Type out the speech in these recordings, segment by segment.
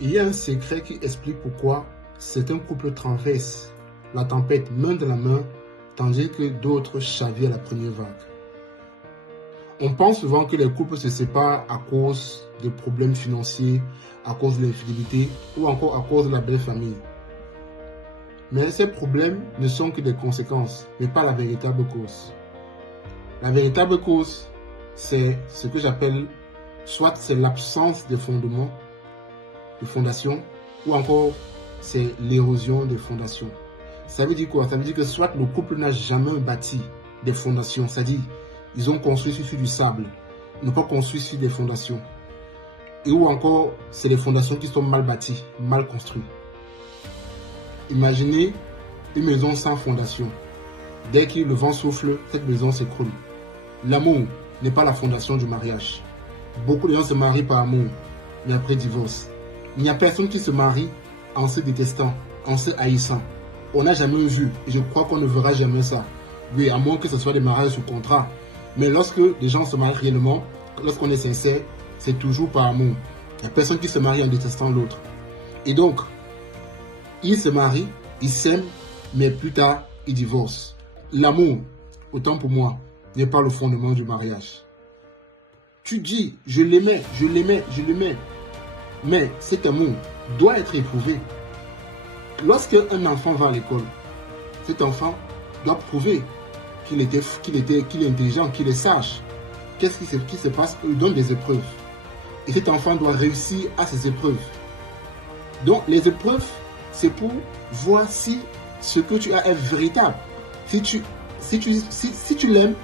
Il y a un secret qui explique pourquoi certains couples traversent la tempête main dans la main, tandis que d'autres chavirent à la première vague. On pense souvent que les couples se séparent à cause de problèmes financiers, à cause de l'infidélité ou encore à cause de la belle famille. Mais ces problèmes ne sont que des conséquences, mais pas la véritable cause. La véritable cause, c'est ce que j'appelle, soit c'est l'absence de fondement, de fondation, ou encore c'est l'érosion des fondations. Ça veut dire quoi? Ça veut dire que soit le couple n'a jamais bâti des fondations, c'est-à-dire ils ont construit sur du sable, ils n'ont pas construit sur des fondations. Et ou encore, c'est les fondations qui sont mal bâties, mal construites. Imaginez une maison sans fondation. Dès que le vent souffle, cette maison s'écroule. L'amour n'est pas la fondation du mariage. Beaucoup de gens se marient par amour, mais après divorce. Il n'y a personne qui se marie en se détestant, en se haïssant. On n'a jamais vu, et je crois qu'on ne verra jamais ça. Oui, à moins que ce soit des mariages sous contrat. Mais lorsque des gens se marient réellement, lorsqu'on est sincère, c'est toujours par amour. Il n'y a personne qui se marie en détestant l'autre. Et donc, ils se marient, ils s'aiment, mais plus tard, ils divorcent. L'amour, autant pour moi, n'est pas le fondement du mariage. Tu dis, je l'aimais, je l'aimais, je l'aimais. Mais cet amour doit être éprouvé. Lorsque un enfant va à l'école, cet enfant doit prouver qu'il est intelligent, qu'il est sage. Qu'est-ce qui se passe? Il donne des épreuves. Et cet enfant doit réussir à ces épreuves. Donc les épreuves, c'est pour voir si ce que tu as est véritable. Si tu l'aimes,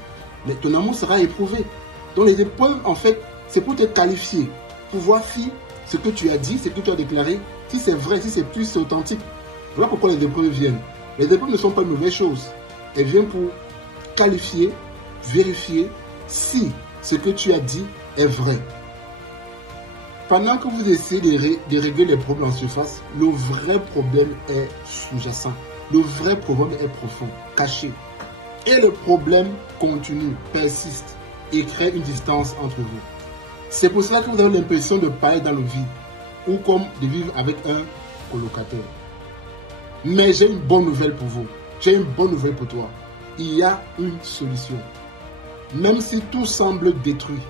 ton amour sera éprouvé. Donc les épreuves, en fait, c'est pour te qualifier, pour voir si ce que tu as dit, ce que tu as déclaré, si c'est vrai, si c'est plus authentique. Voilà pourquoi les épreuves viennent. Les épreuves ne sont pas une mauvaise chose. Elles viennent pour qualifier, vérifier si ce que tu as dit est vrai. Pendant que vous essayez de régler les problèmes en surface, le vrai problème est sous-jacent. Le vrai problème est profond, caché. Et le problème continue, persiste et crée une distance entre vous. C'est pour cela que vous avez l'impression de parler dans le vide ou comme de vivre avec un colocataire. Mais j'ai une bonne nouvelle pour vous. J'ai une bonne nouvelle pour toi. Il y a une solution. Même si tout semble détruit,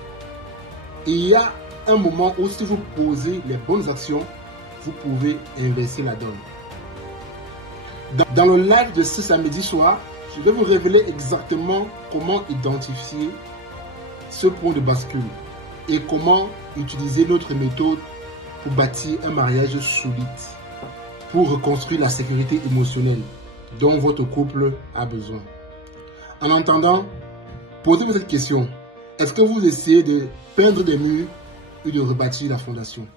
il y a un moment où si vous posez les bonnes actions, vous pouvez inverser la donne. Dans le live de ce samedi soir, je vais vous révéler exactement comment identifier ce point de bascule et comment utiliser notre méthode pour bâtir un mariage solide, pour reconstruire la sécurité émotionnelle dont votre couple a besoin. En attendant, posez-vous cette question. Est-ce que vous essayez de peindre des murs ou de rebâtir la fondation?